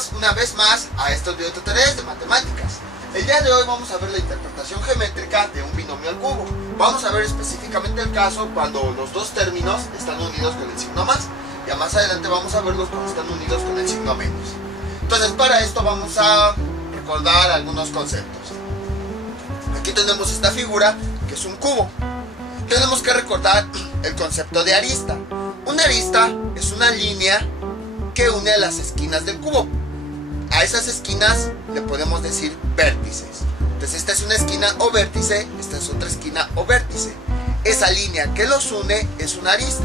Bienvenidos una vez más a estos videotutoriales de matemáticas. El día de hoy vamos a ver la interpretación geométrica de un binomio al cubo. Vamos a ver específicamente el caso cuando los dos términos están unidos con el signo más. Ya más adelante vamos a verlos cuando están unidos con el signo menos. Entonces para esto vamos a recordar algunos conceptos. Aquí tenemos esta figura que es un cubo. Tenemos que recordar el concepto de arista. Una arista es una línea que une a las esquinas del cubo. A esas esquinas le podemos decir vértices. Entonces esta es una esquina o vértice, esta es otra esquina o vértice. Esa línea que los une es una arista.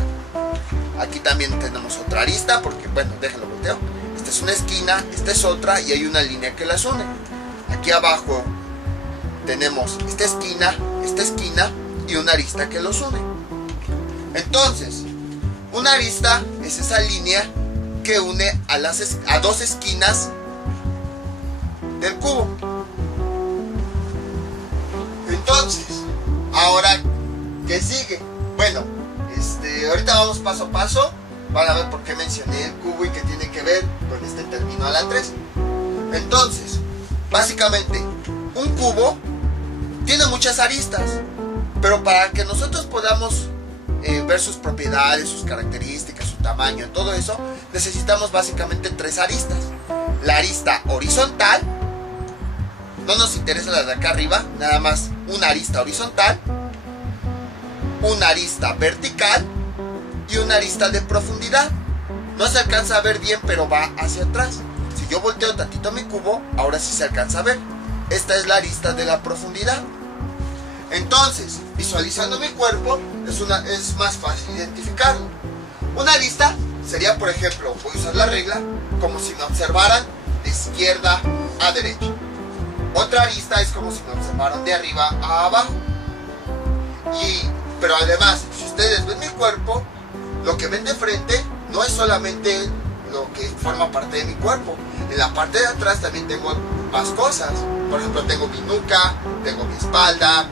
Aquí también tenemos otra arista porque, bueno, déjenlo volteo. Esta es una esquina, esta es otra y hay una línea que las une. Aquí abajo tenemos esta esquina y una arista que los une. Entonces, una arista es esa línea que une a dos esquinas del cubo. Entonces, ahora, ¿qué sigue? Bueno, ahorita vamos paso a paso para ver por qué mencioné el cubo y qué tiene que ver con este término a la 3. Entonces, básicamente, un cubo tiene muchas aristas, pero para que nosotros podamos ver sus propiedades, sus características, su tamaño, todo eso, necesitamos básicamente tres aristas. La arista horizontal, no nos interesa la de acá arriba, nada más una arista horizontal, una arista vertical y una arista de profundidad. No se alcanza a ver bien, pero va hacia atrás. Si yo volteo tantito mi cubo, ahora sí se alcanza a ver. Esta es la arista de la profundidad. Entonces, visualizando mi cuerpo, es más fácil identificarlo. Una arista sería, por ejemplo, voy a usar la regla, como si me observaran de izquierda a derecha. Otra arista es como si me observaran de arriba a abajo. Pero además, si ustedes ven mi cuerpo, lo que ven de frente no es solamente lo que forma parte de mi cuerpo. En la parte de atrás también tengo más cosas. Por ejemplo, tengo mi nuca, tengo mi espalda,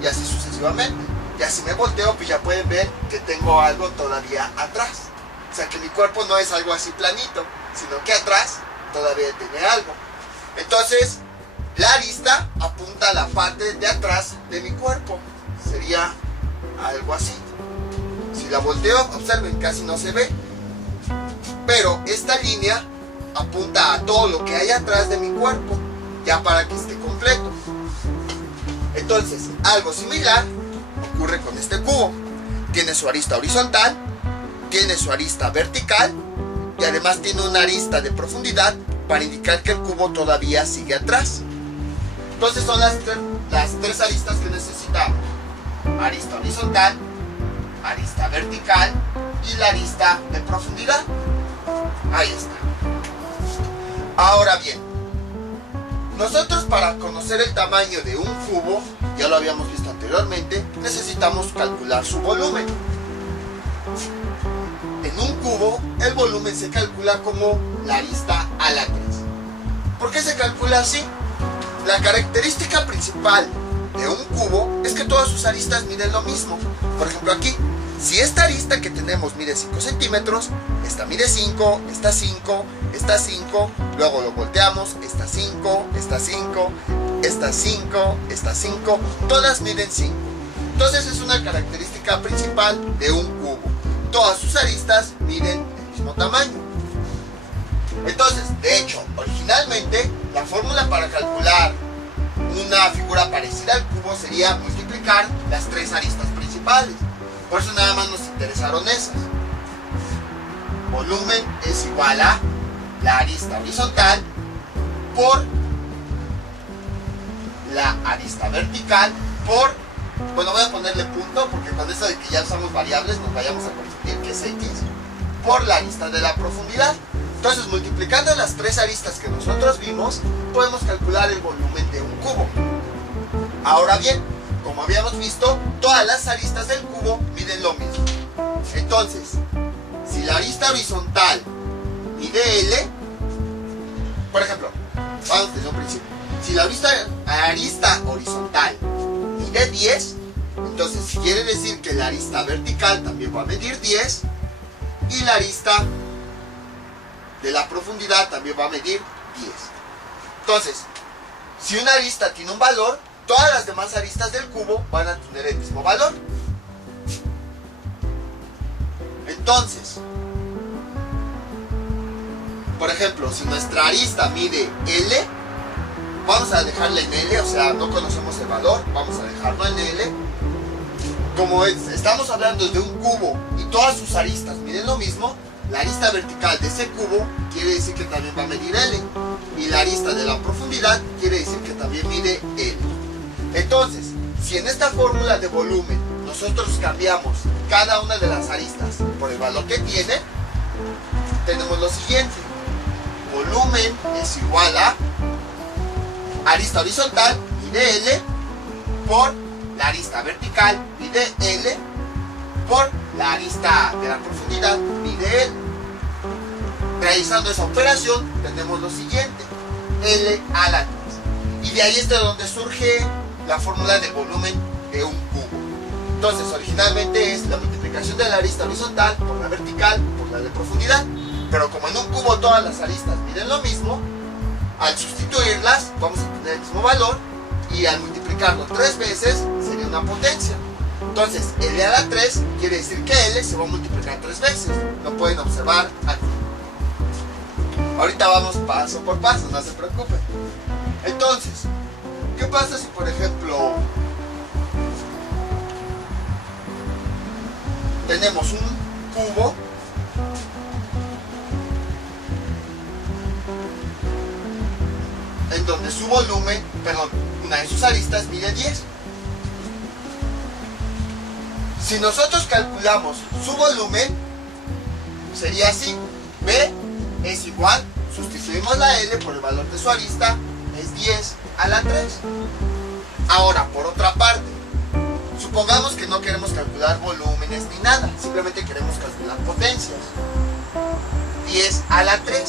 y así sucesivamente. Y así me volteo, pues ya pueden ver que tengo algo todavía atrás. O sea que mi cuerpo no es algo así planito, sino que atrás todavía tiene algo. Entonces, la arista apunta a la parte de atrás de mi cuerpo. Sería algo así. Si la volteo, observen, casi no se ve. Pero esta línea apunta a todo lo que hay atrás de mi cuerpo, ya para que esté completo. Entonces, algo similar ocurre con este cubo. Tiene su arista horizontal, tiene su arista vertical y además tiene una arista de profundidad para indicar que el cubo todavía sigue atrás. Entonces son las tres aristas que necesitamos: arista horizontal, arista vertical y la arista de profundidad. Ahí está. Ahora bien, nosotros para conocer el tamaño de un cubo, ya lo habíamos visto anteriormente, necesitamos calcular su volumen. En un cubo, el volumen se calcula como la arista a la 3. ¿Por qué se calcula así? La característica principal de un cubo es que todas sus aristas miden lo mismo. Por ejemplo aquí, si esta arista que tenemos mide 5 centímetros, esta mide 5, esta 5, esta 5, luego lo volteamos, esta 5, esta 5, esta 5, esta 5, todas miden 5. Entonces es una característica principal de un cubo. Todas sus aristas miden el mismo tamaño. Entonces, de hecho, originalmente la fórmula para calcular una figura parecida al cubo sería multiplicar las tres aristas principales. Por eso nada más nos interesaron esas. Volumen es igual a la arista horizontal por la arista vertical por, bueno, voy a ponerle punto porque con esto de que ya usamos variables nos vayamos a confundir que es X, por la arista de la profundidad. Entonces, multiplicando las tres aristas que nosotros vimos, podemos calcular el volumen de un cubo. Ahora bien, como habíamos visto, todas las aristas del cubo miden lo mismo. Entonces, si la arista horizontal mide L, por ejemplo, vamos desde un principio. Si la arista horizontal mide 10, entonces quiere decir que la arista vertical también va a medir 10 y la arista de la profundidad también va a medir 10. Entonces, si una arista tiene un valor, todas las demás aristas del cubo van a tener el mismo valor. Entonces, por ejemplo, si nuestra arista mide L, vamos a dejarla en L, o sea, no conocemos el valor, vamos a dejarlo en L. Como estamos hablando de un cubo y todas sus aristas miden lo mismo, la arista vertical de ese cubo quiere decir que también va a medir L. Y la arista de la profundidad quiere decir que también mide L. Entonces, si en esta fórmula de volumen nosotros cambiamos cada una de las aristas por el valor que tiene, tenemos lo siguiente. Volumen es igual a arista horizontal, mide L, por la arista vertical, mide L, por la arista de la profundidad, mide L. Realizando esa operación, tenemos lo siguiente, L a la 3. Y de ahí es de donde surge la fórmula del volumen de un cubo. Entonces, originalmente es la multiplicación de la arista horizontal por la vertical por la de profundidad. Pero como en un cubo todas las aristas miden lo mismo, al sustituirlas vamos a tener el mismo valor y al multiplicarlo 3 veces sería una potencia. Entonces, L a la 3 quiere decir que L se va a multiplicar 3 veces. Lo pueden observar aquí. Ahorita vamos paso por paso, no se preocupen. Entonces, ¿qué pasa si, por ejemplo, tenemos un cubo en donde su volumen, perdón, una de sus aristas mide 10? Si nosotros calculamos su volumen, sería así. B es igual, sustituimos la L por el valor de su arista, es 10 a la 3. Ahora, por otra parte, supongamos que no queremos calcular volúmenes ni nada, simplemente queremos calcular potencias. 10 a la 3,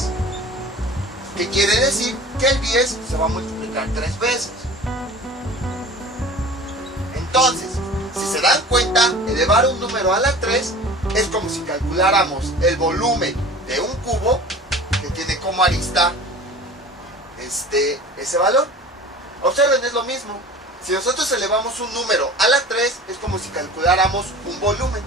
que quiere decir que el 10 se va a multiplicar 3 veces. Entonces, si se dan cuenta, elevar un número a la 3 es como si calculáramos el volumen de un cubo que tiene como arista ese valor. Observen, es lo mismo. Si nosotros elevamos un número a la 3 es como si calculáramos un volumen.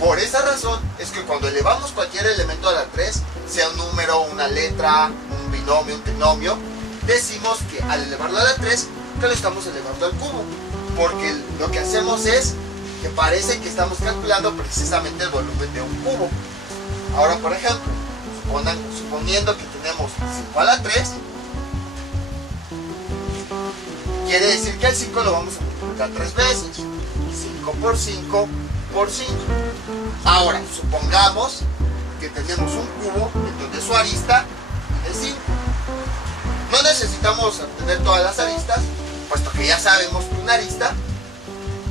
Por esa razón es que cuando elevamos cualquier elemento a la 3, sea un número, una letra, un binomio, un trinomio, decimos que al elevarlo a la 3 que lo estamos elevando al cubo, porque lo que hacemos es que parece que estamos calculando precisamente el volumen de un cubo. Ahora, por ejemplo, suponiendo que tenemos 5 a la 3, quiere decir que el 5 lo vamos a multiplicar 3 veces. 5 por 5 por 5. Ahora, supongamos que tenemos un cubo en donde su arista es 5. No necesitamos obtener todas las aristas, puesto que ya sabemos que una arista,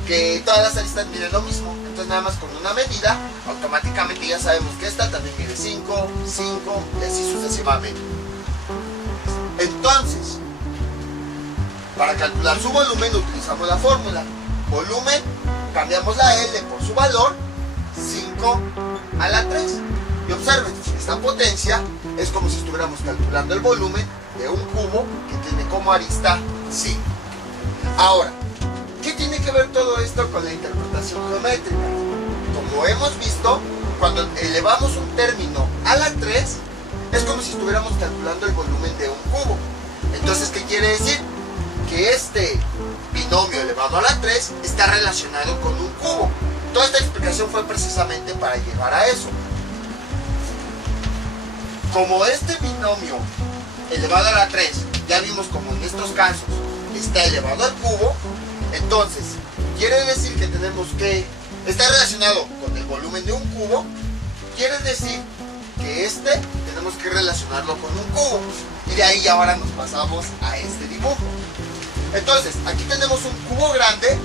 que todas las aristas miden lo mismo. Entonces nada más con una medida, automáticamente ya sabemos que esta también mide 5, 5 y así sucesivamente. Entonces, para calcular su volumen utilizamos la fórmula. Volumen, cambiamos la L por su valor, 5 a la 3. Y observen, esta potencia es como si estuviéramos calculando el volumen de un cubo que tiene como arista 5. Ahora, ¿qué tiene que ver todo esto con la interpretación geométrica? Como hemos visto, cuando elevamos un término a la 3, es como si estuviéramos calculando el volumen de un cubo. Entonces, ¿qué quiere decir? Que este binomio elevado a la 3 está relacionado con un cubo. Toda esta explicación fue precisamente para llegar a eso. Como este binomio elevado a la 3, ya vimos como en estos casos está elevado al cubo, entonces quiere decir que tenemos que está relacionado con el volumen de un cubo, quiere decir que tenemos que relacionarlo con un cubo, y de ahí ahora nos pasamos a este dibujo. Entonces, aquí tenemos un cubo grande.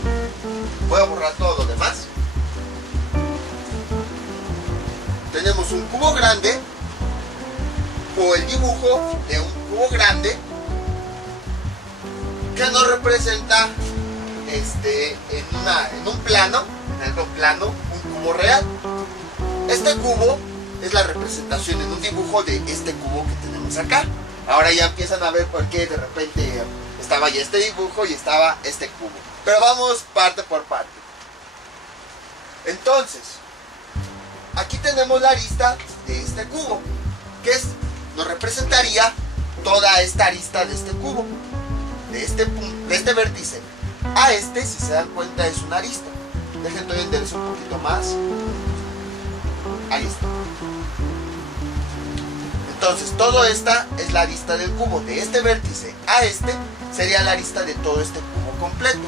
Voy a borrar todo lo demás. Tenemos un cubo grande, o el dibujo de un cubo grande, que nos representa en un plano, en algo plano, un cubo real. Este cubo es la representación en un dibujo de este cubo que tenemos acá. Ahora ya empiezan a ver por qué de repente estaba ya este dibujo y estaba este cubo. Pero vamos parte por parte. Entonces, aquí tenemos la arista de este cubo, que nos representaría toda esta arista de este cubo, de este vértice a este, si se dan cuenta, es una arista. Dejen todavía enderezar un poquito más. Ahí está. Entonces, toda esta es la arista del cubo. De este vértice a este sería la arista de todo este cubo completo.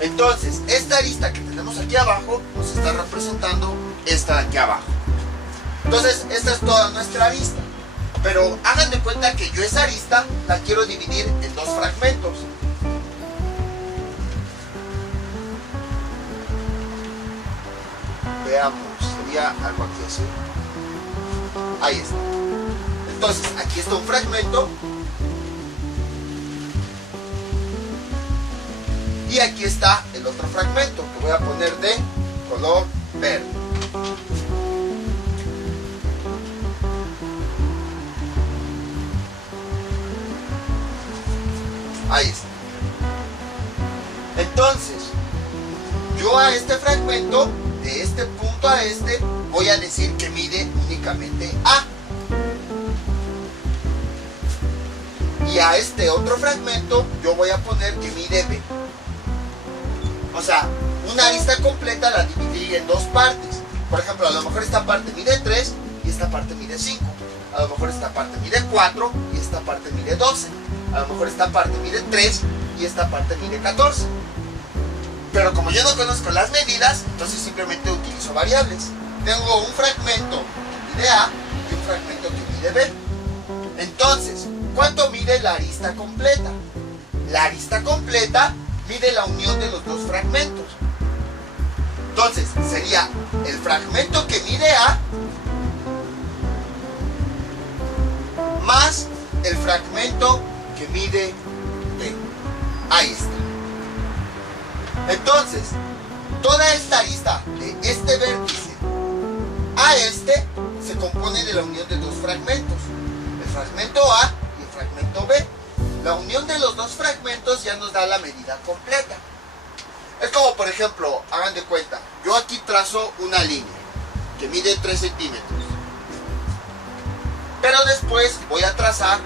Entonces, esta arista que tenemos aquí abajo nos está representando esta de aquí abajo. Entonces, esta es toda nuestra arista. Pero hagan de cuenta que yo esa arista la quiero dividir en dos fragmentos. Veamos, sería algo aquí así. Ahí está. Entonces, aquí está un fragmento. Y aquí está el otro fragmento que voy a poner de color verde. Ahí está. Entonces, yo a este fragmento, de este punto a este, voy a decir que mide únicamente A. Y a este otro fragmento, yo voy a poner que mide B. O sea, una arista completa la dividiría en dos partes. Por ejemplo, a lo mejor esta parte mide 3 y esta parte mide 5. A lo mejor esta parte mide 4 y esta parte mide 12. A lo mejor esta parte mide 3 y esta parte mide 14. Pero como yo no conozco las medidas, entonces simplemente utilizo variables. Tengo un fragmento que mide A y un fragmento que mide B. Entonces, ¿cuánto mide la arista completa? La arista completa mide la unión de los dos fragmentos. Entonces, sería el fragmento que mide A más el fragmento que mide B. Ahí está. Entonces, toda esta arista de este vértice a este se compone de la unión de dos fragmentos, el fragmento A y el fragmento B. La unión de los dos fragmentos ya nos da la medida completa. Es como, por ejemplo, hagan de cuenta, yo aquí trazo una línea que mide 3 centímetros. Pero después voy a trazar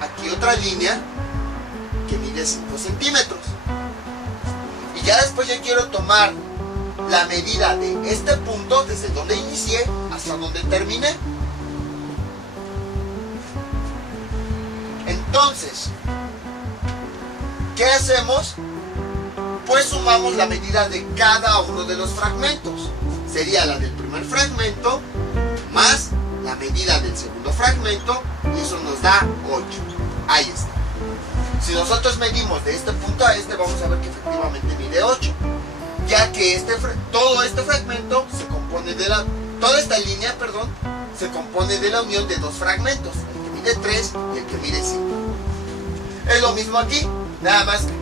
aquí otra línea que mide 5 centímetros. Y ya después yo quiero tomar la medida de este punto, desde donde inicié hasta donde terminé. Entonces, ¿qué hacemos? Pues sumamos la medida de cada uno de los fragmentos. Sería la del primer fragmento más la medida del segundo fragmento, y eso nos da 8. Ahí está. Si nosotros medimos de este punto a este, vamos a ver que efectivamente mide 8, ya que todo este fragmento se compone de toda esta línea, se compone de la unión de dos fragmentos, el que mide 3 y el que mide 5. Es lo mismo aquí, nada más que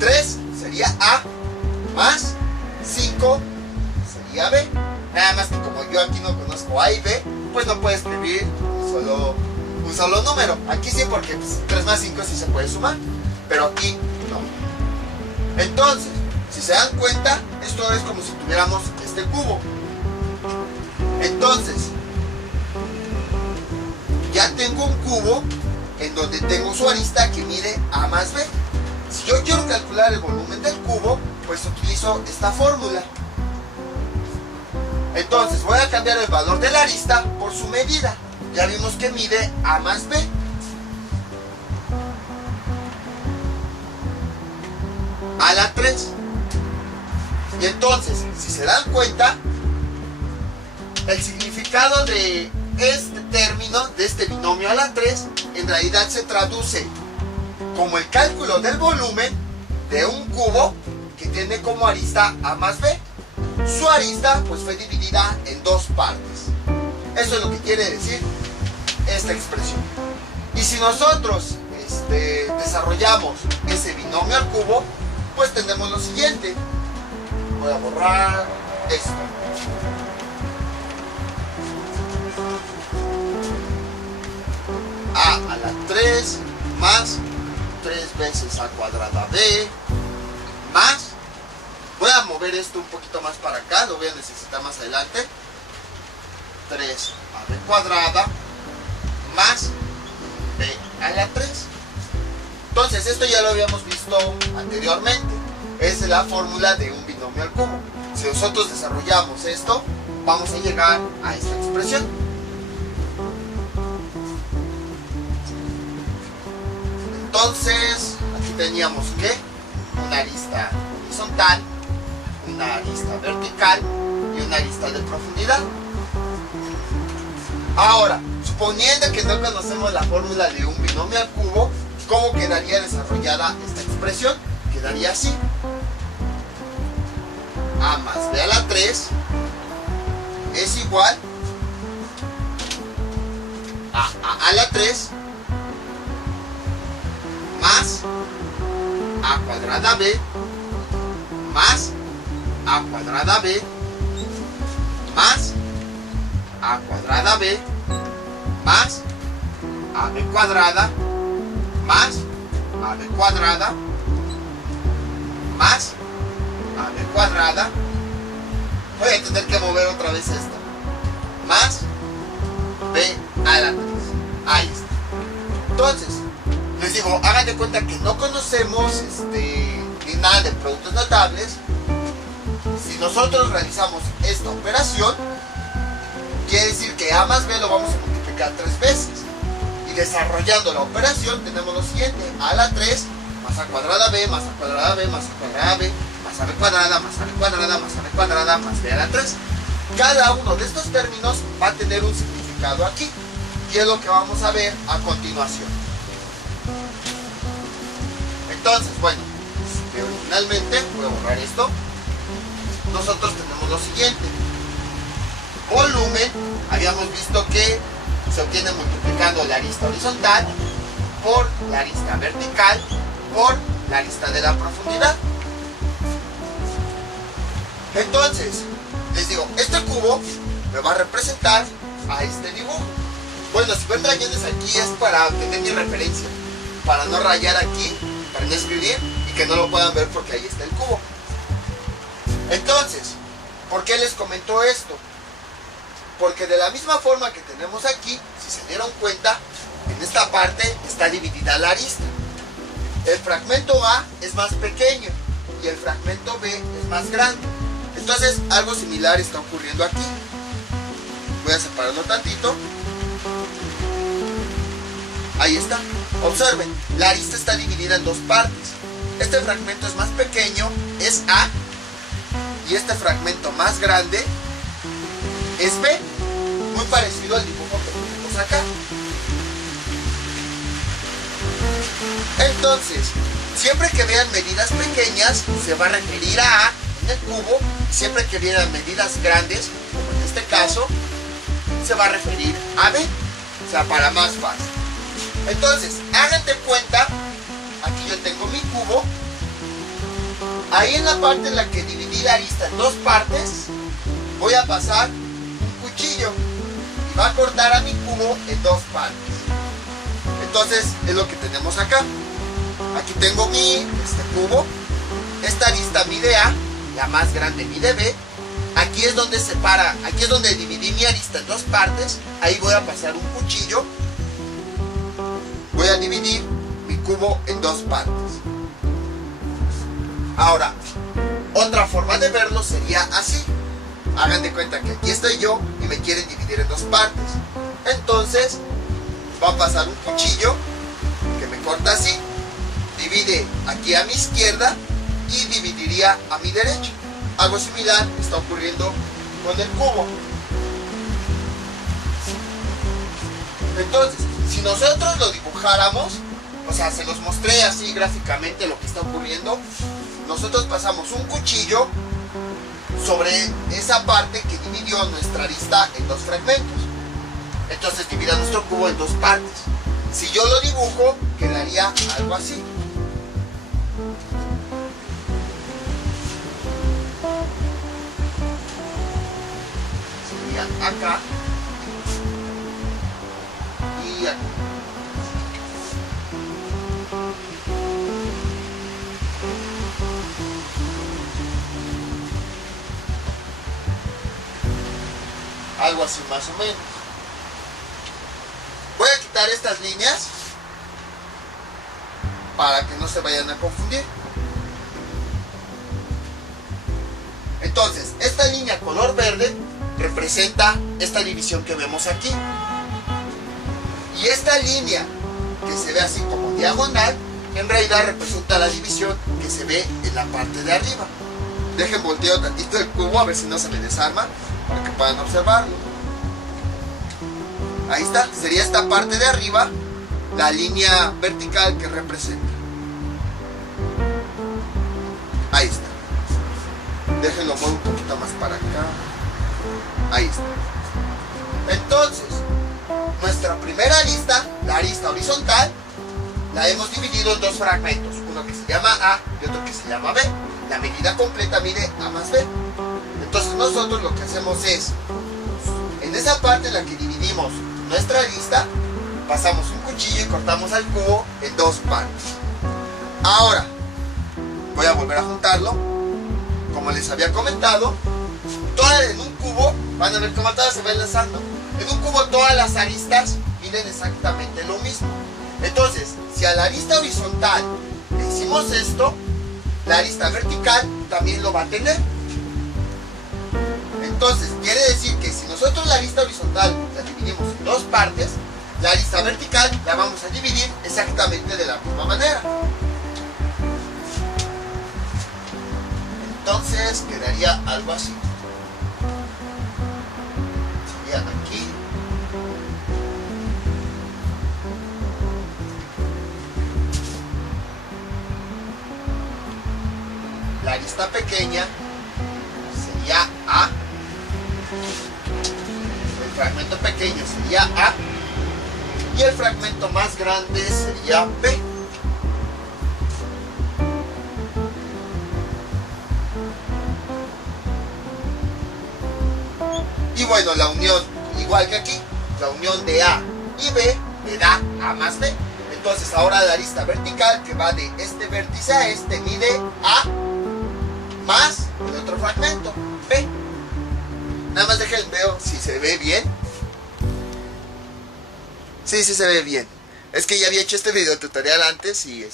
3 sería A más 5 sería B. Nada más que como yo aquí no conozco A y B, pues no puedo escribir un solo número. Aquí sí, porque 3 más 5 sí se puede sumar, pero aquí no. Entonces, si se dan cuenta, esto es como si tuviéramos este cubo. Entonces, ya tengo un cubo en donde tengo su arista que mide A más B. Si yo quiero calcular el volumen del cubo, pues utilizo esta fórmula. Entonces voy a cambiar el valor de la arista por su medida. Ya vimos que mide A más B. A la 3. Y entonces, si se dan cuenta, el significado de este término, de este binomio a la 3, en realidad se traduce como el cálculo del volumen de un cubo que tiene como arista A más B. Su arista pues fue dividida en dos partes. Eso es lo que quiere decir esta expresión. Y si nosotros desarrollamos ese binomio al cubo, pues tendremos lo siguiente. Voy a borrar. esto. A la 3 más 3 veces a cuadrada b más, voy a mover esto un poquito más para acá, lo voy a necesitar más adelante, 3ab cuadrada más b a la 3. Entonces esto ya lo habíamos visto anteriormente, es la fórmula de un binomio al cubo. Si nosotros desarrollamos esto, vamos a llegar a esta expresión. Entonces, aquí teníamos que una arista horizontal, una arista vertical y una arista de profundidad. Ahora, suponiendo que no conocemos la fórmula de un binomio al cubo, ¿cómo quedaría desarrollada esta expresión? Quedaría así. A más b a la 3 es igual a la 3 más a cuadrada b más a cuadrada b más a cuadrada b más ab cuadrada más ab cuadrada más ab cuadrada, voy a tener que mover otra vez esto, más b a la 3. Ahí está. Entonces, les digo, hagan de cuenta que no conocemos ni nada de productos notables. Si nosotros realizamos esta operación, quiere decir que a más b lo vamos a multiplicar 3 veces. Y desarrollando la operación tenemos lo siguiente: a a la 3 más a cuadrada b más a cuadrada b más a cuadrada b más a b cuadrada más a b cuadrada más a b cuadrada más b a la 3. Cada uno de estos términos va a tener un significado aquí, y es lo que vamos a ver a continuación. Entonces, bueno, originalmente, voy a borrar esto, nosotros tenemos lo siguiente: volumen, habíamos visto que se obtiene multiplicando la arista horizontal por la arista vertical por la arista de la profundidad. Entonces, les digo, este cubo me va a representar a este dibujo. Bueno, si ven rayones aquí es para tener mi referencia, para no rayar aquí, para no escribir y que no lo puedan ver porque ahí está el cubo. Entonces, ¿por qué les comento esto? Porque de la misma forma que tenemos aquí, si se dieron cuenta, en esta parte está dividida la arista. El fragmento A es más pequeño y el fragmento B es más grande. Entonces, algo similar está ocurriendo aquí. Voy a separarlo tantito. Ahí está. Observen, la arista está dividida en dos partes. Este fragmento es más pequeño, es A, y este fragmento más grande es B. Muy parecido al dibujo que tenemos acá. Entonces, siempre que vean medidas pequeñas, se va a referir a A en el cubo. Siempre que vean medidas grandes, como en este caso, se va a referir a B. O sea, para más fácil. Entonces, hagan de cuenta, aquí yo tengo mi cubo. Ahí en la parte en la que dividí la arista en dos partes, voy a pasar un cuchillo y va a cortar a mi cubo en dos partes. Entonces, es lo que tenemos acá. Aquí tengo mi cubo. Esta arista mide A, la más grande mide B. Aquí es donde separa, aquí es donde dividí mi arista en dos partes. Ahí voy a pasar un cuchillo. Voy a dividir mi cubo en dos partes. Ahora, otra forma de verlo sería así. Hagan de cuenta que aquí estoy yo y me quieren dividir en dos partes. Entonces, va a pasar un cuchillo que me corta así. Divide aquí a mi izquierda y dividiría a mi derecha. Algo similar está ocurriendo con el cubo. Entonces, si nosotros lo dibujáramos, o sea, se los mostré así gráficamente lo que está ocurriendo, nosotros pasamos un cuchillo sobre esa parte que dividió nuestra arista en dos fragmentos. Entonces divida nuestro cubo en dos partes. Si yo lo dibujo, quedaría algo así. acá y acá. Algo así más o menos. Voy a quitar estas líneas para que no se vayan a confundir. Entonces, esta línea color verde representa esta división que vemos aquí. Y esta línea que se ve así como diagonal, en realidad representa la división que se ve en la parte de arriba. Dejen volteo tantito el cubo a ver si no se me desarma, para que puedan observarlo. Ahí está, sería esta parte de arriba la línea vertical que representa. Ahí está. Déjenlo mover un poquito más para acá. Ahí está. Entonces, nuestra primera arista, la arista horizontal, la hemos dividido en dos fragmentos, uno que se llama A y otro que se llama B. La medida completa mide A más B. Entonces nosotros lo que hacemos es, en esa parte en la que dividimos nuestra arista, pasamos un cuchillo y cortamos al cubo en dos partes. Ahora, voy a volver a juntarlo. Como les había comentado, en un cubo, van a ver cómo todas se van enlazando. En un cubo todas las aristas miden exactamente lo mismo. Entonces, si a la arista horizontal le hicimos esto, la arista vertical también lo va a tener. Entonces, quiere decir que si nosotros la arista horizontal la dividimos en dos partes, la arista vertical la vamos a dividir exactamente de la misma manera. Entonces, quedaría algo así. Sería aquí. La arista pequeña sería A. El fragmento pequeño sería A. Y el fragmento más grande sería B. Y bueno, la unión, igual que aquí, la unión de A y B me da A más B. Entonces ahora la arista vertical, que va de este vértice a este, mide A más el otro fragmento, B. Nada más dejen veo si se ve bien. Sí, sí se ve bien. Es que ya había hecho este video tutorial antes y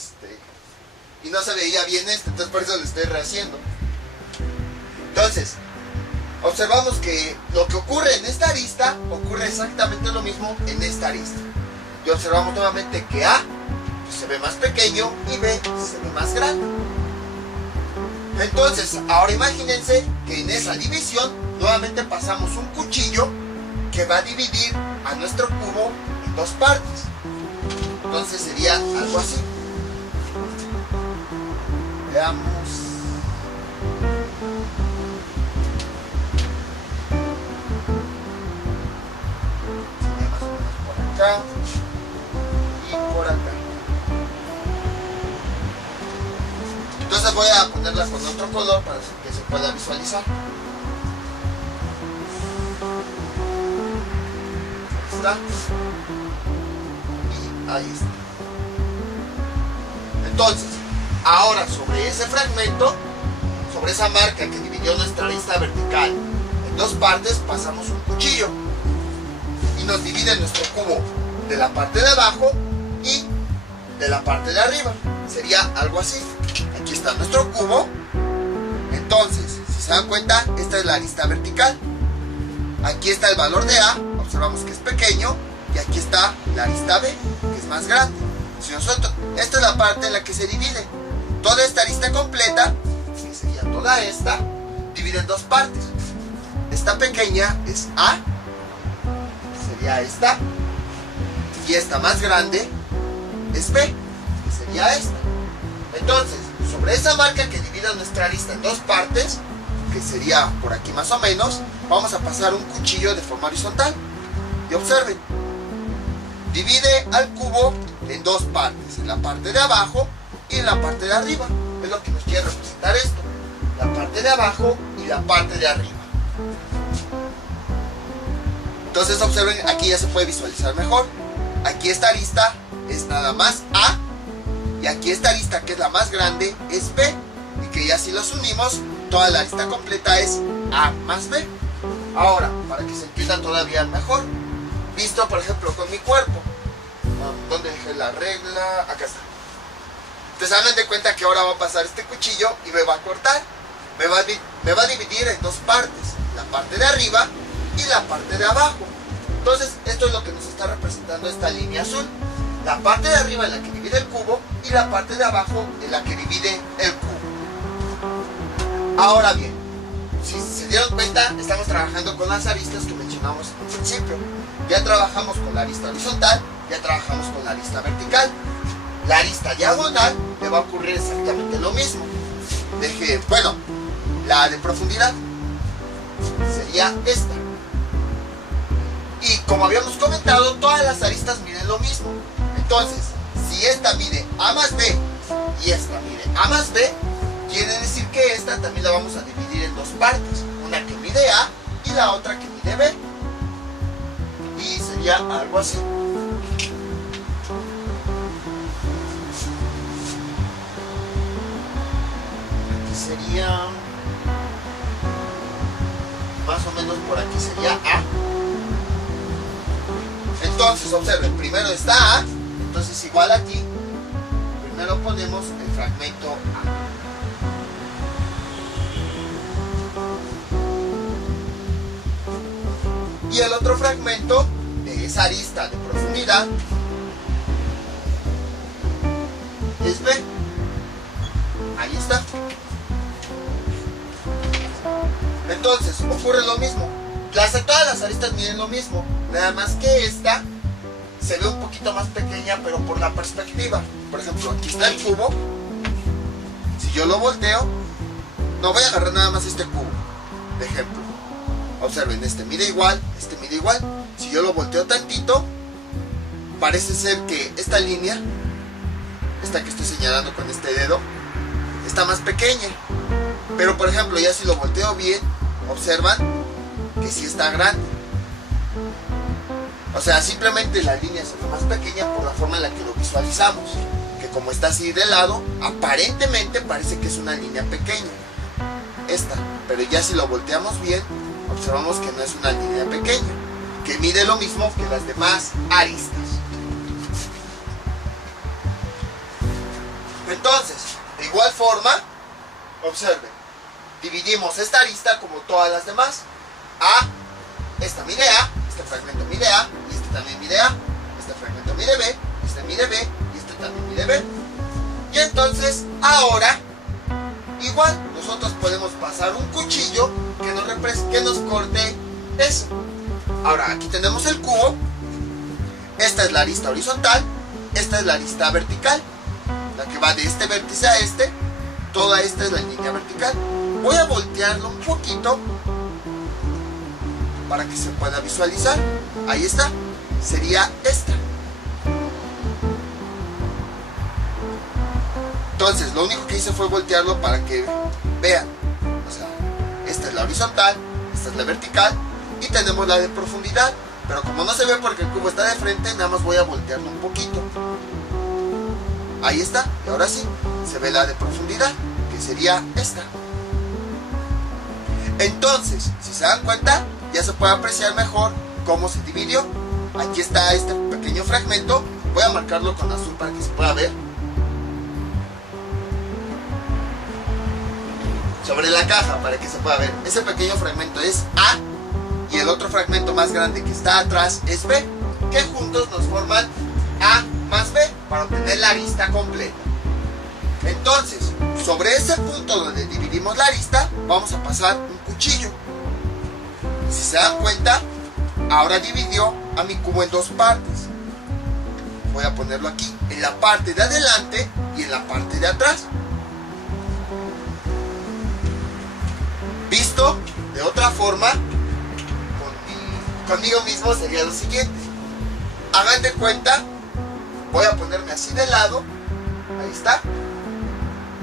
no se veía bien entonces por eso lo estoy rehaciendo. Entonces, observamos que lo que ocurre en esta arista ocurre exactamente lo mismo en esta arista. Y observamos nuevamente que A pues, se ve más pequeño y B se ve más grande. Entonces, ahora imagínense que en esa división nuevamente pasamos un cuchillo que va a dividir a nuestro cubo en dos partes. Entonces sería algo así. Veamos. Sería más o menos por acá y por acá. Entonces voy a ponerla con otro color para que se pueda visualizar. Ahí está. Y ahí está. Entonces, ahora sobre ese fragmento, sobre esa marca que dividió nuestra arista vertical en dos partes, pasamos un cuchillo y nos divide nuestro cubo de la parte de abajo y de la parte de arriba. Sería algo así. Aquí está nuestro cubo. Entonces, si se dan cuenta, esta es la arista vertical. Aquí está el valor de A, observamos que es pequeño, y aquí está la arista B, que es más grande. Si nosotros, esta es la parte en la que se divide. Toda esta arista completa, que sería toda esta, divide en dos partes. Esta pequeña es A, sería esta, y esta más grande es B, que sería esta. Entonces, sobre esa marca que divide nuestra arista en dos partes, que sería por aquí más o menos, vamos a pasar un cuchillo de forma horizontal. Y observen, divide al cubo en dos partes, en la parte de abajo y en la parte de arriba. Es lo que nos quiere representar esto, la parte de abajo y la parte de arriba. Entonces observen, aquí ya se puede visualizar mejor. Aquí esta arista es nada más A, y aquí esta arista, que es la más grande, es B, y que ya si los unimos, toda la arista completa es A más B. Ahora, para que se entienda todavía mejor, visto por ejemplo con mi cuerpo, ¿dónde dejé la regla? Acá está. Entonces hagan de cuenta que ahora va a pasar este cuchillo y me va a cortar, me va a dividir en dos partes, la parte de arriba y la parte de abajo. Entonces esto es lo que nos está representando esta línea azul. La parte de arriba es la que divide el cubo y la parte de abajo es la que divide el cubo. Ahora bien, si se dieron cuenta, estamos trabajando con las aristas que mencionamos al principio. Ya trabajamos con la arista horizontal, ya trabajamos con la arista vertical. La arista diagonal le va a ocurrir exactamente lo mismo. Bueno, la de profundidad sería esta. Y como habíamos comentado, todas las aristas miden lo mismo. Entonces, si esta mide A más B y esta mide A más B, quiere decir que esta también la vamos a dividir en dos partes. Una que mide A y la otra que mide B. Y sería algo así. Aquí sería... más o menos por aquí sería A. Entonces, observen, primero está A, entonces igual aquí, primero ponemos el fragmento A. Y el otro fragmento de esa arista de profundidad es B. Ahí está. Entonces, ocurre lo mismo. Todas las aristas miden lo mismo, nada más que esta se ve un poquito más pequeña, pero por la perspectiva. Por ejemplo, aquí está el cubo. Si yo lo volteo, no voy a agarrar nada más este cubo de ejemplo. Observen, este mide igual, este mide igual. Si yo lo volteo tantito, parece ser que esta línea, esta que estoy señalando con este dedo, está más pequeña. Pero por ejemplo, ya si lo volteo bien, observan que sí está grande. O sea, simplemente la línea se ve más pequeña por la forma en la que lo visualizamos, que como está así de lado, aparentemente parece que es una línea pequeña esta, pero ya si lo volteamos bien, observamos que no es una línea pequeña, que mide lo mismo que las demás aristas. Entonces, de igual forma, observen, dividimos esta arista como todas las demás. A, esta mide A, este fragmento mide A, y este también mide A, este fragmento mide B, este mide B, y este también mide B. Y entonces, ahora, igual, nosotros podemos pasar un cuchillo que nos corte eso. Ahora, aquí tenemos el cubo, esta es la arista horizontal, esta es la arista vertical, la que va de este vértice a este, toda esta es la línea vertical. Voy a voltearlo un poquito para que se pueda visualizar. Ahí está, sería esta. Entonces lo único que hice fue voltearlo para que vean. O sea, esta es la horizontal, esta es la vertical y tenemos la de profundidad. Pero como no se ve porque el cubo está de frente, nada más voy a voltearlo un poquito. Ahí está, y ahora sí, se ve la de profundidad, que sería esta. Entonces, si se dan cuenta, ya se puede apreciar mejor cómo se dividió. Aquí está este pequeño fragmento, voy a marcarlo con azul para que se pueda ver. Sobre la caja, para que se pueda ver. Ese pequeño fragmento es A y el otro fragmento más grande que está atrás es B, que juntos nos forman A más B para obtener la arista completa. Entonces, sobre ese punto donde dividimos la arista, vamos a pasar un cuchillo. Y si se dan cuenta, ahora dividió a mi cubo en dos partes. Voy a ponerlo aquí, en la parte de adelante y en la parte de atrás. Visto de otra forma, conmigo mismo sería lo siguiente. Hagan de cuenta, voy a ponerme así de lado. Ahí está.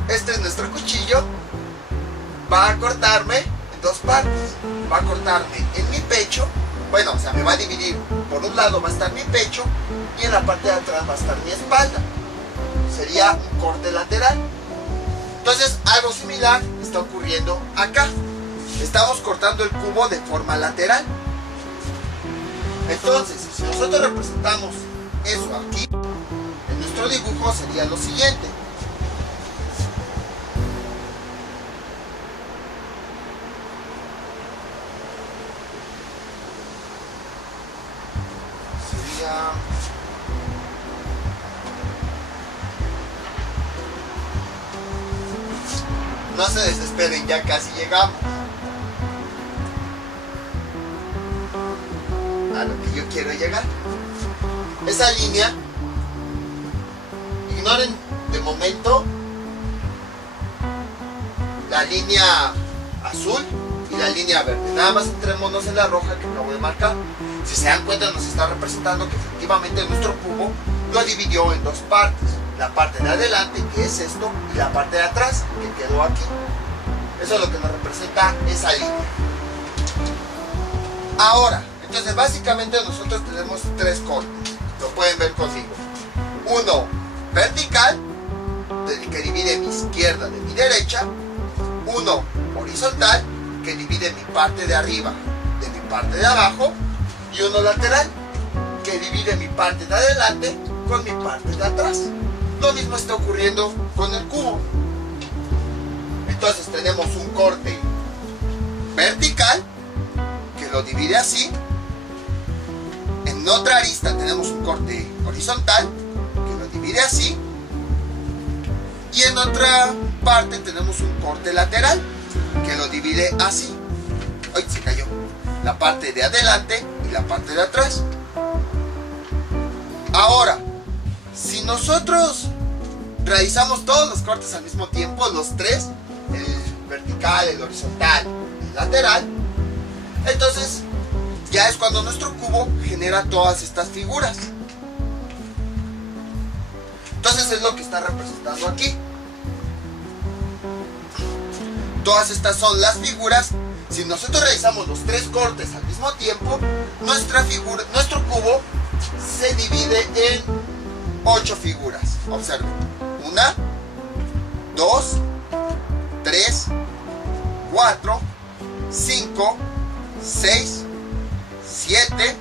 Este es nuestro cuchillo. Va a cortarme en dos partes. Va a cortarme en mi pecho Bueno, o sea, me va a dividir. Por un lado va a estar mi pecho y en la parte de atrás va a estar mi espalda. Sería un corte lateral. Entonces, algo similar está ocurriendo acá. Estamos cortando el cubo de forma lateral. Entonces, si nosotros representamos eso aquí, en nuestro dibujo sería lo siguiente. Sería... No se desesperen, ya casi llegamos a lo que yo quiero llegar. Esa línea, ignoren de momento la línea azul y la línea verde. Nada más entrémonos en la roja que acabo de marcar. Si se dan cuenta, nos está representando que efectivamente nuestro cubo lo dividió en dos partes. La parte de adelante, que es esto, y la parte de atrás, que quedó aquí. Eso es lo que nos representa esa línea. Ahora, entonces básicamente nosotros tenemos tres cortes. Lo pueden ver conmigo. Uno vertical, que divide mi izquierda de mi derecha. Uno horizontal, que divide mi parte de arriba de mi parte de abajo. Y uno lateral, que divide mi parte de adelante con mi parte de atrás. Lo mismo está ocurriendo con el cubo. Entonces tenemos un corte vertical que lo divide así. En otra arista tenemos un corte horizontal que lo divide así. Y en otra parte tenemos un corte lateral que lo divide así. ¡Ay, se cayó! La parte de adelante y la parte de atrás. Ahora, si nosotros realizamos todos los cortes al mismo tiempo, los tres, el vertical, el horizontal y el lateral, entonces ya es cuando nuestro cubo genera todas estas figuras. Entonces es lo que está representando aquí. Todas estas son las figuras. Si nosotros realizamos los tres cortes al mismo tiempo, nuestro cubo se divide en 8 figuras. Observen. 1, 2, 3, 4, 5, 6, 7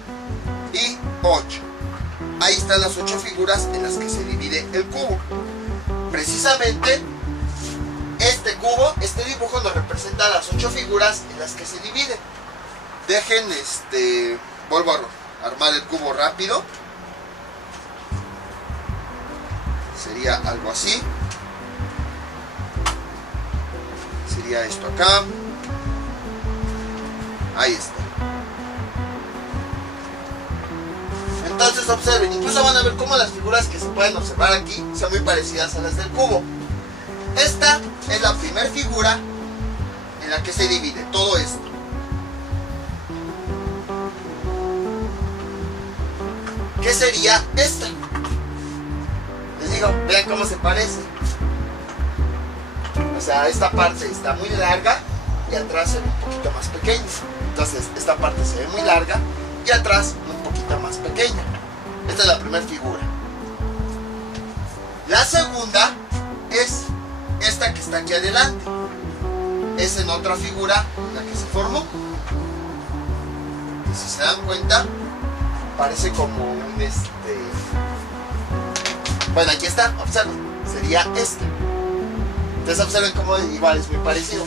y 8. Ahí están las 8 figuras en las que se divide el cubo. Precisamente este cubo, este dibujo nos representa las 8 figuras en las que se divide. Dejen, vuelvo a armar el cubo rápido. Sería algo así. Sería esto acá. Ahí está. Entonces observen, incluso van a ver cómo las figuras que se pueden observar aquí son muy parecidas a las del cubo. Esta es la primera figura en la que se divide todo esto. ¿Qué sería esta? Les digo, vean cómo se parece. O sea, esta parte está muy larga y atrás se ve un poquito más pequeña. Entonces, esta parte se ve muy larga y atrás un poquito más pequeña. Esta es la primera figura. La segunda es esta que está aquí adelante. Es en otra figura la que se formó. Y si se dan cuenta, parece como un Bueno, aquí está, observen, sería este. Entonces observen cómo igual es muy parecido.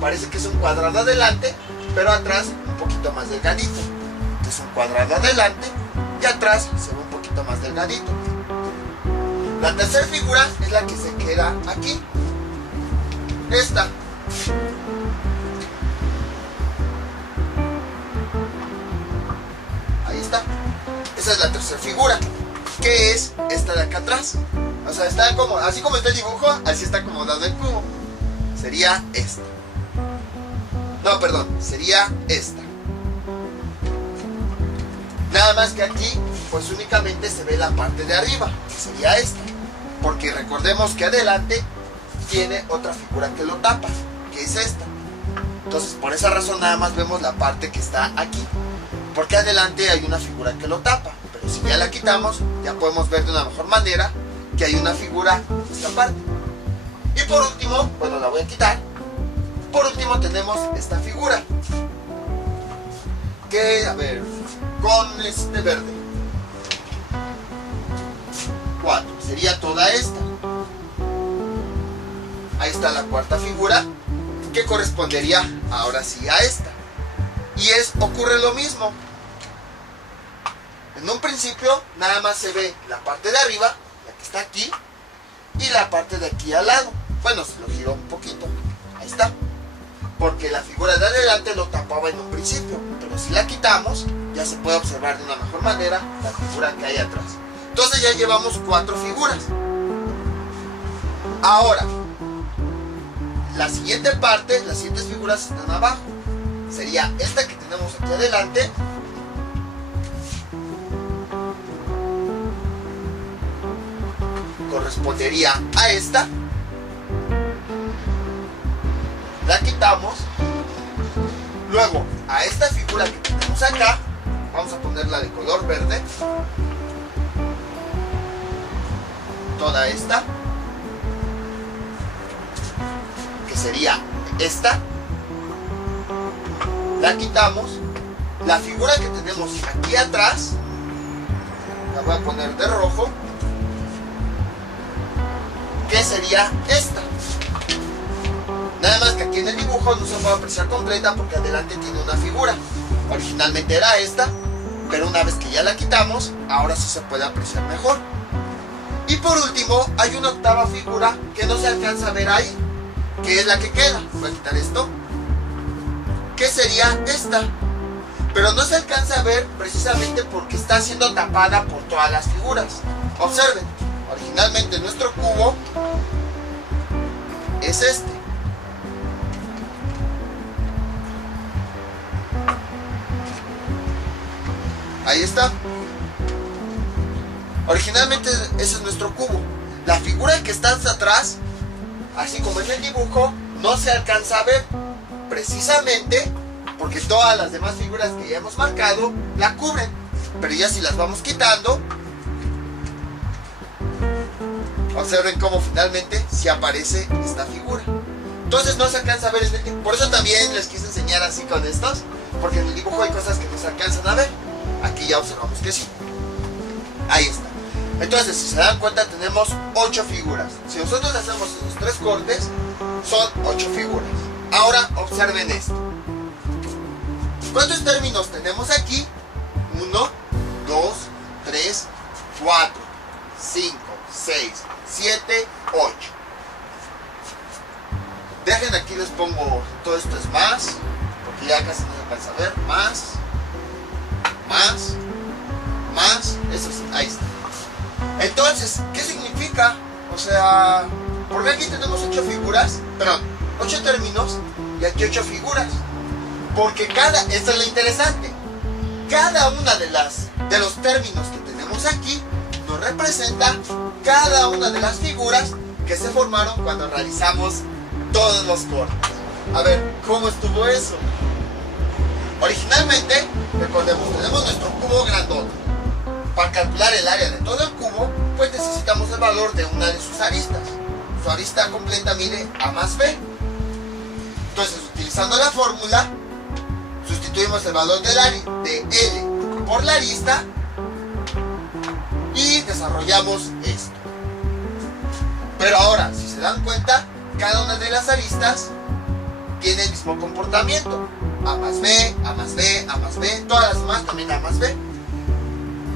Parece que es un cuadrado adelante, pero atrás un poquito más delgadito. Es un cuadrado adelante y atrás se ve un poquito más delgadito. La tercera figura es la que se queda aquí. Esta. Ahí está. Esa es la tercera figura, que es esta de acá atrás. O sea, está como, así como está el dibujo, así está acomodado el cubo. Sería esta. No, perdón, sería esta. Nada más que aquí, pues únicamente se ve la parte de arriba, que sería esta. Porque recordemos que adelante tiene otra figura que lo tapa, que es esta. Entonces, por esa razón nada más vemos la parte que está aquí. porque adelante hay una figura que lo tapa. Pero si ya la quitamos, ya podemos ver de una mejor manera que hay una figura en esta parte. Y por último, bueno, la voy a quitar. Por último tenemos esta figura, que, a ver, con este verde 4, sería toda esta. Ahí está la cuarta figura, que correspondería ahora sí a esta. Y ocurre lo mismo. En un principio nada más se ve la parte de arriba, la que está aquí, y la parte de aquí al lado. Bueno, se lo giro un poquito, ahí está, porque la figura de adelante lo tapaba en un principio, pero si la quitamos ya se puede observar de una mejor manera la figura que hay atrás. Entonces ya llevamos 4 figuras. Ahora, la siguiente parte, las siguientes figuras están abajo. Sería esta que tenemos aquí adelante, correspondería a esta. La quitamos. Luego a esta figura que tenemos acá, vamos a ponerla de color verde, toda esta, que sería esta, la quitamos. La figura que tenemos aquí atrás la voy a poner de rojo, que sería esta. Nada más que aquí en el dibujo no se puede apreciar completa porque adelante tiene una figura. Originalmente era esta, pero una vez que ya la quitamos, ahora sí se puede apreciar mejor. Y por último, hay una octava figura que no se alcanza a ver ahí, que es la que queda. Voy a quitar esto, que sería esta. Pero no se alcanza a ver precisamente porque está siendo tapada por todas las figuras. Observen, originalmente nuestro cubo es este. Ahí está. Originalmente ese es nuestro cubo. La figura que está hasta atrás, así como en el dibujo, no se alcanza a ver, precisamente porque todas las demás figuras que ya hemos marcado la cubren. Pero ya si las vamos quitando, observen cómo finalmente sí aparece esta figura. Entonces no se alcanza a ver en el dibujo. Por eso también les quise enseñar así con estos, porque en el dibujo hay cosas que no se alcanzan a ver. Aquí ya observamos que sí. Ahí está. Entonces, si se dan cuenta, tenemos 8 figuras. Si nosotros hacemos esos 3 cortes, son 8 figuras. Ahora observen esto. ¿Cuántos términos tenemos aquí? 1, 2, 3, 4, 5, 6, 7, 8. Dejen aquí, les pongo, todo esto es más, porque ya casi no se alcanza a ver. Más, eso sí, ahí está. Entonces, ¿qué significa? O sea, porque aquí tenemos 8 figuras, perdón, 8 términos y aquí 8 figuras. Porque esto es lo interesante, cada una de los términos que tenemos aquí nos representa cada una de las figuras que se formaron cuando realizamos todos los cortes. A ver, ¿cómo estuvo eso? Originalmente, recordemos, tenemos nuestro cubo grandote. Para calcular el área de todo el cubo, pues necesitamos el valor de una de sus aristas. Su arista completa mide A más B. Entonces, utilizando la fórmula, sustituimos el valor de L por la arista y desarrollamos esto. Pero ahora, si se dan cuenta, cada una de las aristas tiene el mismo comportamiento. A más B, A más B, A más B, todas las demás también A más B.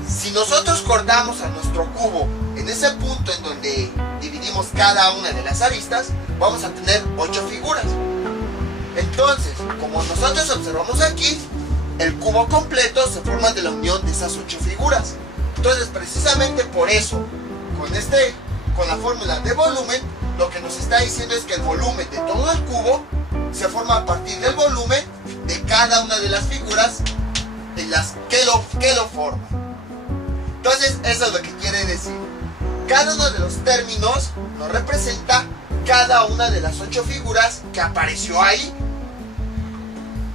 Si nosotros cortamos a nuestro cubo en ese punto en donde dividimos cada una de las aristas, vamos a tener 8 figuras. Entonces, como nosotros observamos aquí, el cubo completo se forma de la unión de esas 8 figuras. Entonces, precisamente por eso, con la fórmula de volumen, lo que nos está diciendo es que el volumen de todo el cubo se forma a partir del volumen de cada una de las figuras de las que lo forman. Entonces, eso es lo que quiere decir. Cada uno de los términos nos representa cada una de las 8 figuras que apareció ahí.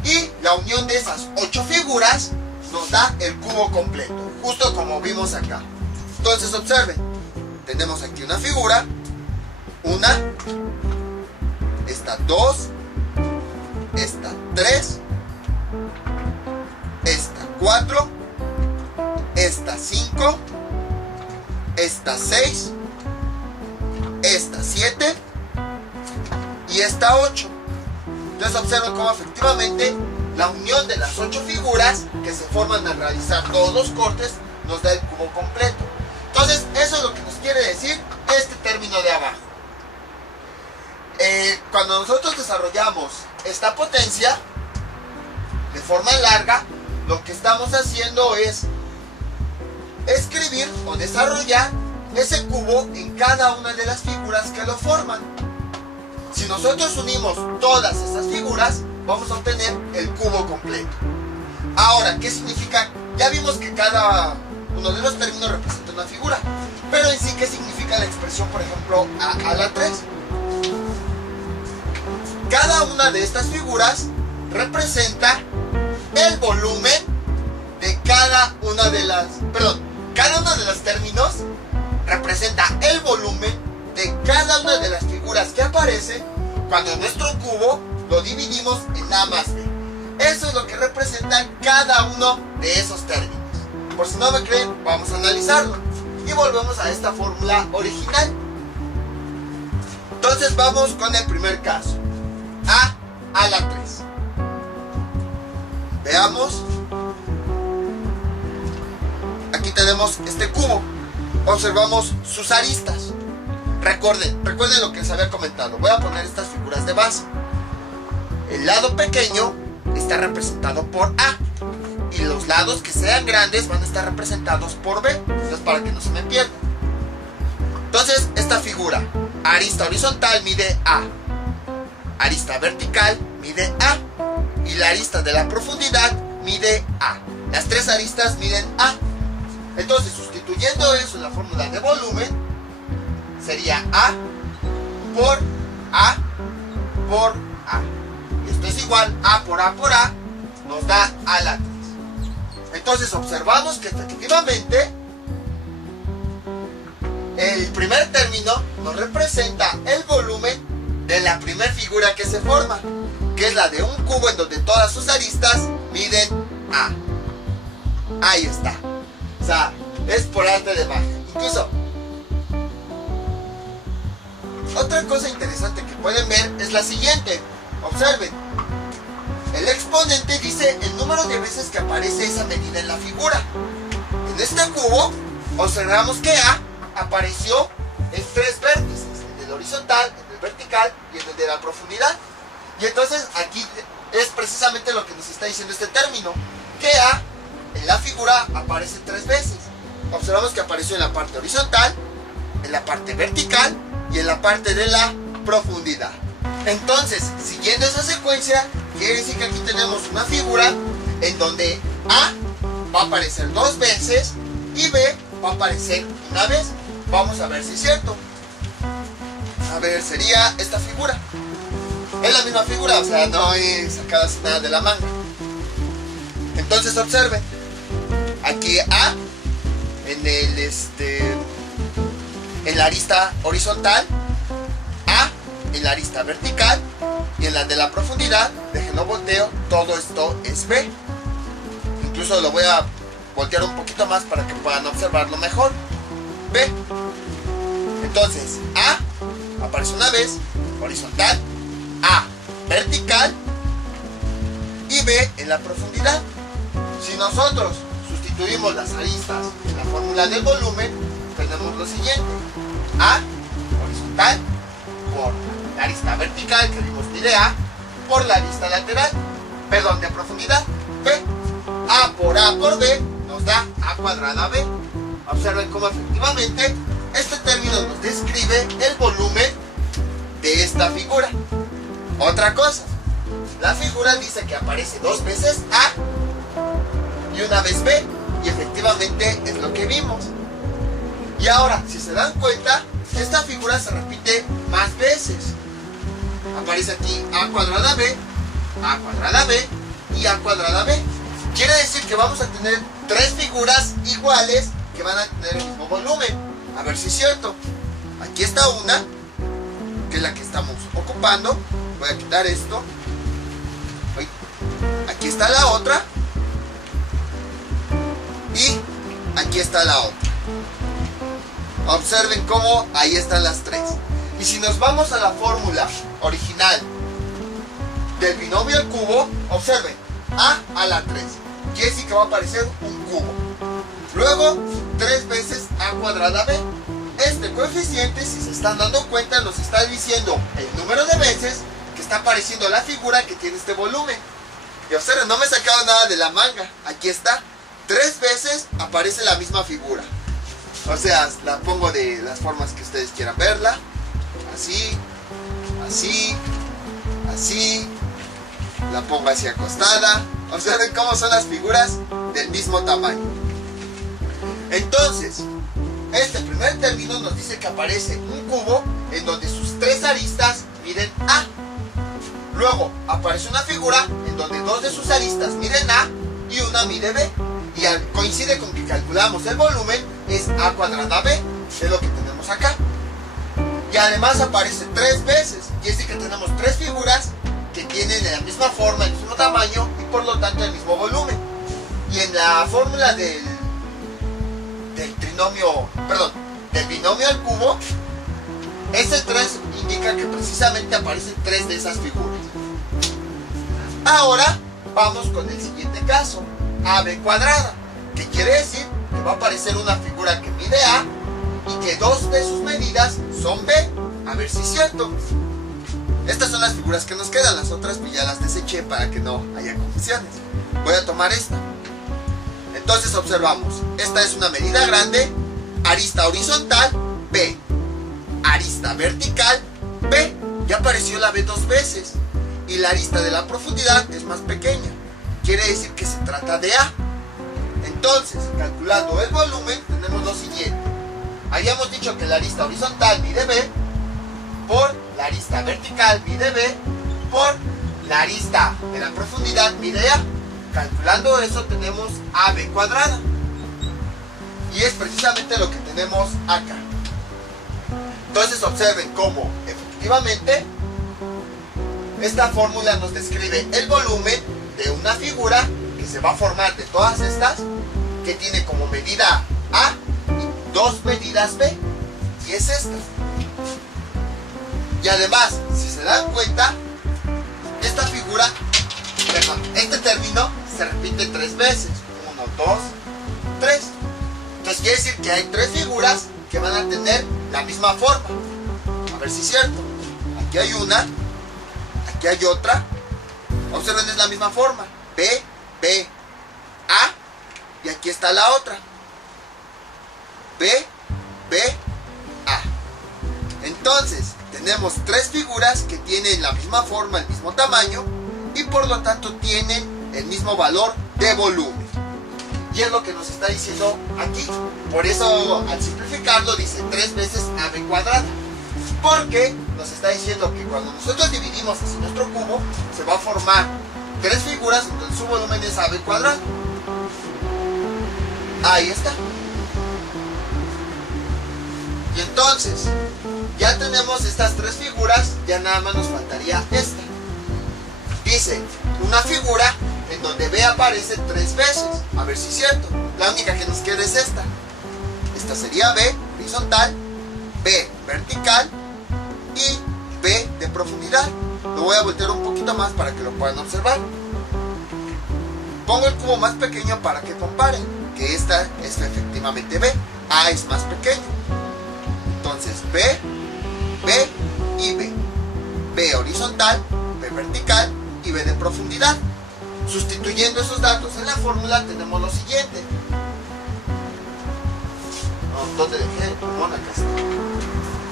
Y la unión de esas 8 figuras nos da el cubo completo, justo como vimos acá. Entonces observen, tenemos aquí una figura, una, esta 2, esta 3, esta 4, esta 5, esta 6, esta 7 y esta 8. Entonces observen cómo efectivamente la unión de las 8 figuras que se forman al realizar todos los cortes nos da el cubo completo. Entonces eso es lo que nos quiere decir este término de abajo. Cuando nosotros desarrollamos esta potencia de forma larga, lo que estamos haciendo es escribir o desarrollar ese cubo en cada una de las figuras que lo forman. Si nosotros unimos todas esas figuras, vamos a obtener el cubo completo. Ahora, ¿qué significa? Ya vimos que cada uno de los términos representa una figura, pero en sí, ¿qué significa la expresión, por ejemplo, a la 3? Cada una de estas figuras representa el volumen de cada una de las... cada uno de los términos representa el volumen de cada una de las figuras que aparece cuando nuestro cubo lo dividimos en A más B. Eso es lo que representa cada uno de esos términos. Por si no me creen, vamos a analizarlo. Y volvemos a esta fórmula original. Entonces vamos con el primer caso. A la 3. Veamos. Aquí tenemos este cubo. Observamos sus aristas. Recuerden lo que les había comentado. Voy a poner estas figuras de base. El lado pequeño está representado por A. Y los lados que sean grandes van a estar representados por B. Entonces, para que no se me pierdan. Entonces, esta figura, arista horizontal mide A. Arista vertical mide A. Y la arista de la profundidad mide A. Las tres aristas miden A. Entonces, sustituyendo eso en la fórmula de volumen, sería A por A por A. Y esto es igual, A por A por A nos da A la 3. Entonces observamos que efectivamente el primer término nos representa el volumen de la primera figura que se forma, que es la de un cubo en donde todas sus aristas miden A. Ahí está. O sea, es por arte de magia. Incluso, otra cosa interesante que pueden ver es la siguiente. Observen. El exponente dice el número de veces que aparece esa medida en la figura. En este cubo, observamos que A apareció en 3 vértices. En el horizontal, en el vertical y en el de la profundidad. Y entonces aquí es precisamente lo que nos está diciendo este término. Que A en la figura aparece 3 veces. Observamos que apareció en la parte horizontal, en la parte vertical y en la parte de la profundidad. Entonces, siguiendo esa secuencia, quiere decir que aquí tenemos una figura en donde A va a aparecer 2 veces y B va a aparecer una vez. Vamos a ver si es cierto. A ver, sería esta figura. Es la misma figura, o sea, no he sacado así nada de la manga. Entonces observen. Aquí A en la arista horizontal, A en la arista vertical y en la de la profundidad, déjenlo volteo, todo esto es B. Incluso lo voy a voltear un poquito más para que puedan observarlo mejor. B. Entonces, A aparece una vez, horizontal, A vertical y B en la profundidad. Si nosotros sustituimos las aristas en la fórmula del volumen, tenemos lo siguiente. A horizontal por la arista vertical que dimos mide A por la arista lateral, perdón, de profundidad, B. A por B nos da A cuadrada B. Observen cómo efectivamente este término nos describe el volumen de esta figura. Otra cosa, la figura dice que aparece 2 veces A y una vez B, y efectivamente es lo que vimos. Y ahora, si se dan cuenta, esta figura se repite más veces. Aparece aquí A cuadrada B y A cuadrada B. Quiere decir que vamos a tener tres figuras iguales que van a tener el mismo volumen. A ver si es cierto. Aquí está una, que es la que estamos ocupando. Voy a quitar esto. Aquí está la otra. Y aquí está la otra. Observen cómo ahí están las tres. Y si nos vamos a la fórmula original del binomio al cubo, observen, a la 3. Quiere decir que va a aparecer un cubo. Luego, 3 veces a cuadrada b. Este coeficiente, si se están dando cuenta, nos está diciendo el número de veces que está apareciendo la figura que tiene este volumen. Y observen, no me he sacado nada de la manga. Aquí está. 3 veces aparece la misma figura. O sea, la pongo de las formas que ustedes quieran verla. Así, así, así. La pongo así acostada. Observen cómo son las figuras del mismo tamaño. Entonces, este primer término nos dice que aparece un cubo en donde sus 3 aristas miden A. Luego aparece una figura en donde 2 de sus aristas miden A y una mide B. Y coincide con que calculamos el volumen, es A cuadrada B, es lo que tenemos acá. Y además aparece 3 veces, quiere decir que tenemos 3 figuras que tienen la misma forma, el mismo tamaño y por lo tanto el mismo volumen. Y en la fórmula del binomio al cubo, ese 3 indica que precisamente aparecen 3 de esas figuras. Ahora vamos con el siguiente caso, AB cuadrada, que quiere decir que va a aparecer una figura que mide A y que 2 de sus medidas son B. A ver si es cierto. Estas son las figuras que nos quedan, las otras pues ya las deseché para que no haya confusiones. Voy a tomar esta. Entonces observamos, esta es una medida grande, arista horizontal, B. Arista vertical, B. Ya apareció la B 2 veces. Y la arista de la profundidad es más pequeña. Quiere decir que se trata de A. Entonces, calculando el volumen, tenemos lo siguiente. Habíamos dicho que la arista horizontal mide B, por la arista vertical mide B, por la arista de la profundidad mide A. Calculando eso tenemos AB cuadrada. Y es precisamente lo que tenemos acá. Entonces observen cómo efectivamente esta fórmula nos describe el volumen de una figura que se va a formar de todas estas, que tiene como medida A y 2 medidas B, y es esta. Y además, si se dan cuenta, esta figura, este término se repite 3 veces. 1, 2, 3. Entonces quiere decir que hay 3 figuras que van a tener la misma forma. A ver si es cierto. Aquí hay una, aquí hay otra. Observen, es la misma forma. B, B, A. Y aquí está la otra. B, B, A. Entonces, tenemos 3 figuras que tienen la misma forma, el mismo tamaño y por lo tanto tienen el mismo valor de volumen. Y es lo que nos está diciendo aquí. Por eso, al simplificarlo, dice 3 veces AB cuadrada. Porque nos está diciendo que cuando nosotros dividimos hacia nuestro cubo, se va a formar 3 figuras donde su volumen es AB cuadrada. Ahí está. Y entonces, ya tenemos estas 3 figuras, ya nada más nos faltaría esta. Dice, una figura en donde B aparece 3 veces. A ver si es cierto. La única que nos queda es esta. Esta sería B horizontal, B vertical y B de profundidad. Lo voy a voltear un poquito más para que lo puedan observar. Pongo el cubo más pequeño para que comparen que esta es efectivamente B. A es más pequeño. Entonces B, B y B. B horizontal, B vertical y B de profundidad. Sustituyendo esos datos en la fórmula tenemos lo siguiente. ¿Dónde dejé? Perdón, acá está.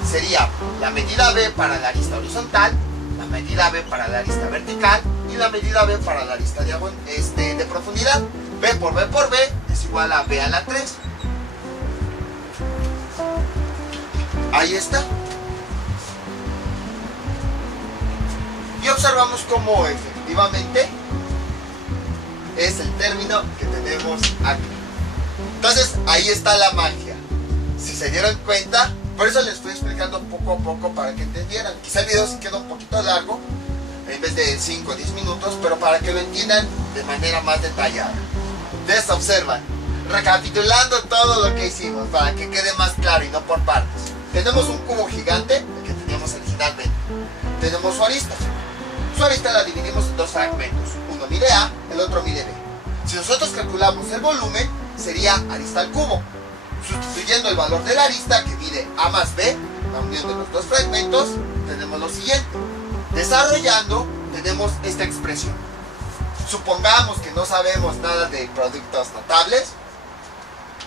Sería la medida B para la arista horizontal, la medida B para la arista vertical y la medida B para la arista de profundidad. B por B por B es igual a B a la 3. Ahí está. Y observamos cómo efectivamente es el término que tenemos aquí. Entonces ahí está la magia. Si se dieron cuenta, por eso les estoy explicando poco a poco para que entendieran. Quizá el video se queda un poquito largo, en vez de 5 o 10 minutos, pero para que lo entiendan de manera más detallada. Entonces observan, recapitulando todo lo que hicimos, para que quede más claro y no por partes. Tenemos un cubo gigante, el que teníamos originalmente. Tenemos su arista. Su arista la dividimos en dos fragmentos. Uno mide A, el otro mide B. Si nosotros calculamos el volumen, sería arista al cubo. Sustituyendo el valor de la arista, que mide A más B, la unión de los dos fragmentos, tenemos lo siguiente. Desarrollando, tenemos esta expresión. Supongamos que no sabemos nada de productos notables.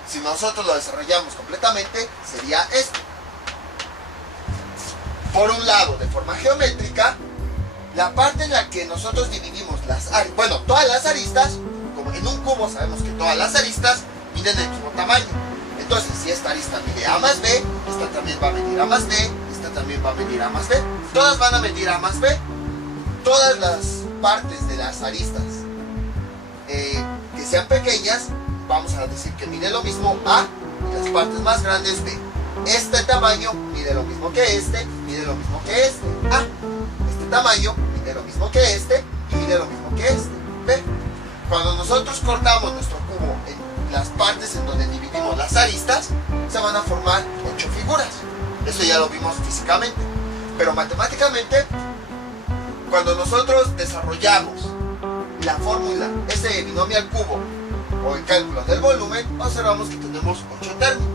Si nosotros lo desarrollamos completamente, sería esto. Por un lado, de forma geométrica, la parte en la que nosotros dividimos todas las aristas, como en un cubo sabemos que todas las aristas miden el mismo tamaño. Entonces, si esta arista mide A más B, esta también va a medir A más B, esta también va a medir A más B. Todas van a medir A más B. Todas las partes de las aristas que sean pequeñas, vamos a decir que mide lo mismo A, y las partes más grandes B. Este tamaño mide lo mismo que este, mide lo mismo que este, A. Este tamaño mide lo mismo que este, y mide lo mismo que este, B. Cuando nosotros cortamos nuestro cubo en las partes en donde dividimos las aristas, se van a formar 8 figuras. Eso ya lo vimos físicamente. Pero matemáticamente, cuando nosotros desarrollamos la fórmula, ese binomio al cubo, o el cálculo del volumen, observamos que tenemos 8 términos.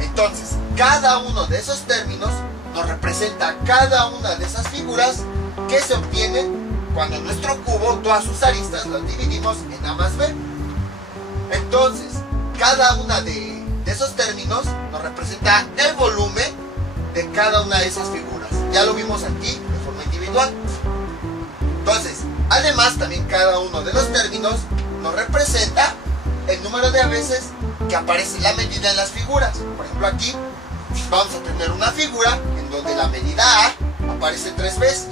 Entonces, cada uno de esos términos nos representa cada una de esas figuras que se obtienen cuando nuestro cubo, todas sus aristas, las dividimos en A más B. Entonces, cada una de esos términos nos representa el volumen de cada una de esas figuras. Ya lo vimos aquí de forma individual. Entonces, además, también cada uno de los términos nos representa el número de veces que aparece la medida en las figuras. Por ejemplo, aquí vamos a tener una figura en donde la medida A aparece 3 veces.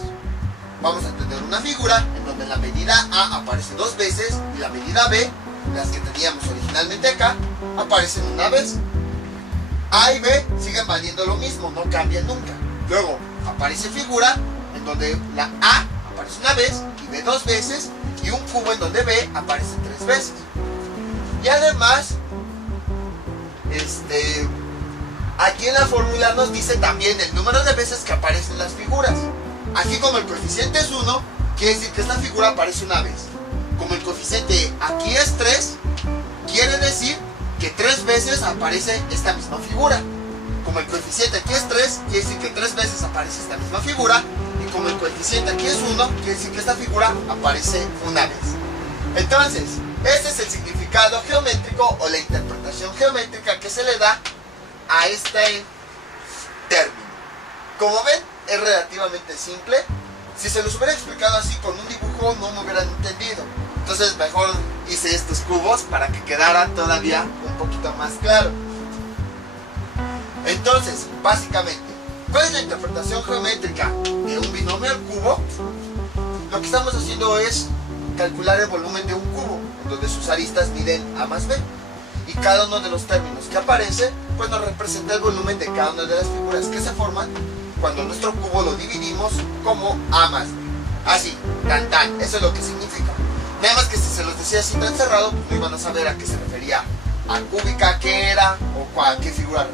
Vamos a tener una figura en donde la medida A aparece 2 veces y la medida B, las que teníamos originalmente acá, aparecen una vez. A y B siguen valiendo lo mismo, no cambian nunca. Luego aparece figura en donde la A aparece una vez y B 2 veces, y un cubo en donde B aparece 3 veces. Y además, aquí en la fórmula nos dice también el número de veces que aparecen las figuras. Aquí, como el coeficiente es 1, quiere decir que esta figura aparece una vez. Como el coeficiente aquí es 3, quiere decir que 3 veces aparece esta misma figura. Como el coeficiente aquí es 3, quiere decir que 3 veces aparece esta misma figura. Y como el coeficiente aquí es 1, quiere decir que esta figura aparece una vez. Entonces, este es el significado geométrico o la interpretación geométrica que se le da a este término. Como ven, es relativamente simple. Si se los hubiera explicado así con un dibujo, no me hubieran entendido. Entonces mejor hice estos cubos para que quedara todavía un poquito más claro. Entonces, básicamente, ¿cuál es la interpretación geométrica de un binomio al cubo? Lo que estamos haciendo es calcular el volumen de un cubo, en donde sus aristas miden A más B. Y cada uno de los términos que aparece, pues nos representa el volumen de cada una de las figuras que se forman cuando nuestro cubo lo dividimos como A más B. Así, tan tan, eso es lo que significa. Nada más que si se los decía así tan cerrado, pues no iban a saber a qué se refería. A cúbica, qué era, o a qué figura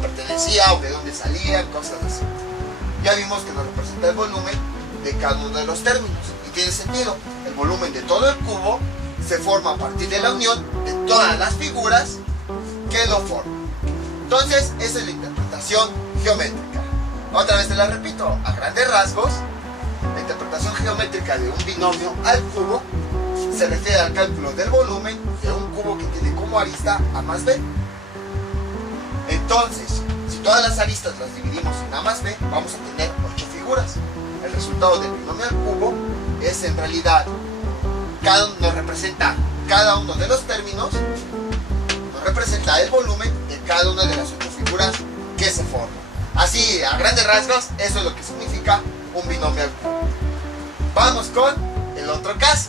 pertenecía, o de dónde salía, cosas así. Ya vimos que nos representa el volumen de cada uno de los términos. Y tiene sentido, el volumen de todo el cubo se forma a partir de la unión de todas las figuras que lo forman. Entonces, esa es la interpretación geométrica. Otra vez te la repito, a grandes rasgos, la interpretación geométrica de un binomio al cubo se refiere al cálculo del volumen de un cubo que tiene como arista A más B. Entonces, si todas las aristas las dividimos en A más B, vamos a tener 8 figuras. El resultado del binomio al cubo es en realidad, nos representa cada uno de los términos, nos representa el volumen de cada una de las 8 figuras que se forman. Así, a grandes rasgos, eso es lo que significa un binomio al cubo. Vamos con el otro caso.